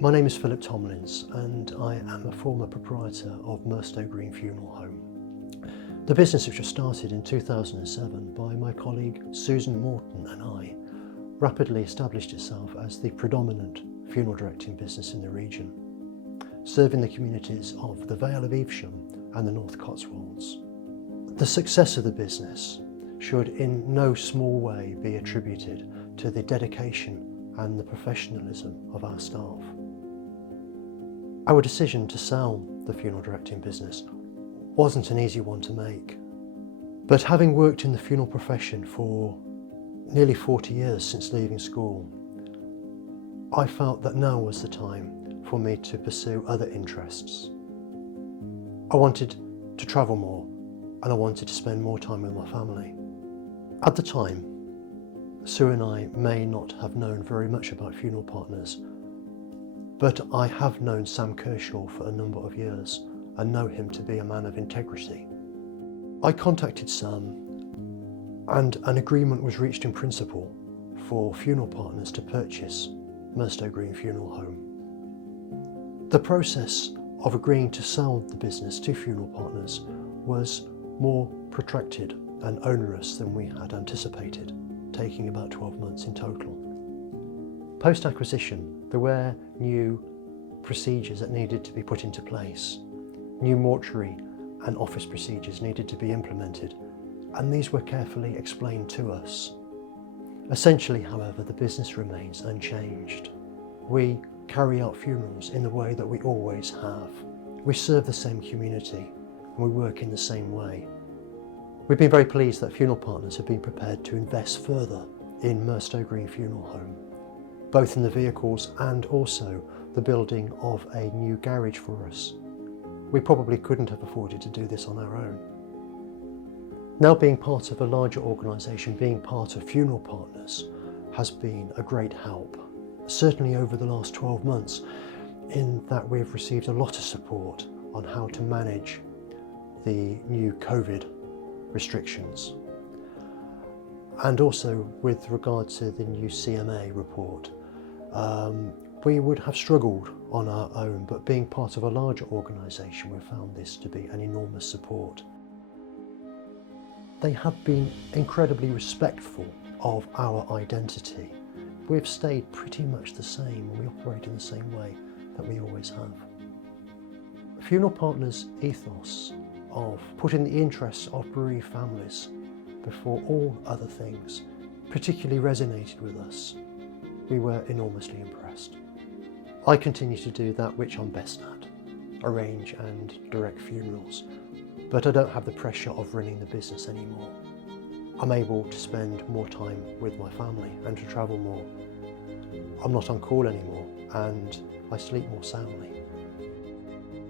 My name is Philip Tomlins and I am a former proprietor of Merstow Green Funeral Home. The business, which was started in 2007 by my colleague Susan Morton and I, rapidly established itself as the predominant funeral directing business in the region, serving the communities of the Vale of Evesham and the North Cotswolds. The success of the business should in no small way be attributed to the dedication and the professionalism of our staff. Our decision to sell the funeral directing business wasn't an easy one to make, but having worked in the funeral profession for nearly 40 years since leaving school, I felt that now was the time for me to pursue other interests. I wanted to travel more and I wanted to spend more time with my family. At the time, Sue and I may not have known very much about funeral partners, but I have known Sam Kershaw for a number of years and know him to be a man of integrity. I contacted Sam and an agreement was reached in principle for funeral partners to purchase Merstow Green Funeral Home. The process of agreeing to sell the business to funeral partners was more protracted and onerous than we had anticipated, taking about 12 months in total. Post-acquisition, there were new procedures that needed to be put into place. New mortuary and office procedures needed to be implemented, and these were carefully explained to us. Essentially, however, the business remains unchanged. We carry out funerals in the way that we always have. We serve the same community and we work in the same way. We've been very pleased that funeral partners have been prepared to invest further in Merstow Green Funeral Home, both in the vehicles and also the building of a new garage for us. We probably couldn't have afforded to do this on our own. Now being part of a larger organisation, being part of funeral partners, has been a great help. Certainly over the last 12 months, in that we've received a lot of support on how to manage the new COVID restrictions. And also with regard to the new CMA report, we would have struggled on our own, but being part of a larger organisation, we found this to be an enormous support. They have been incredibly respectful of our identity. We've stayed pretty much the same and we operate in the same way that we always have. Funeral Partners' ethos of putting the interests of bereaved families before all other things particularly resonated with us. We were enormously impressed. I continue to do that which I'm best at, arrange and direct funerals, but I don't have the pressure of running the business anymore. I'm able to spend more time with my family and to travel more. I'm not on call anymore and I sleep more soundly.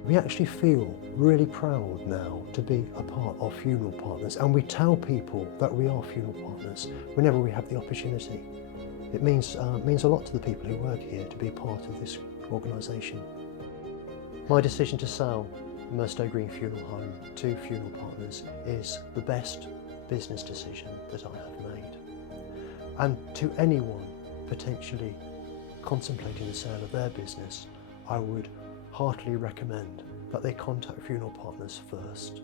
We actually feel really proud now to be a part of Funeral Partners, and we tell people that we are funeral partners whenever we have the opportunity. It means a lot to the people who work here to be part of this organisation. My decision to sell Merstow Green Funeral Home to Funeral Partners is the best business decision that I have made. And to anyone potentially contemplating the sale of their business, I would heartily recommend that they contact Funeral Partners first.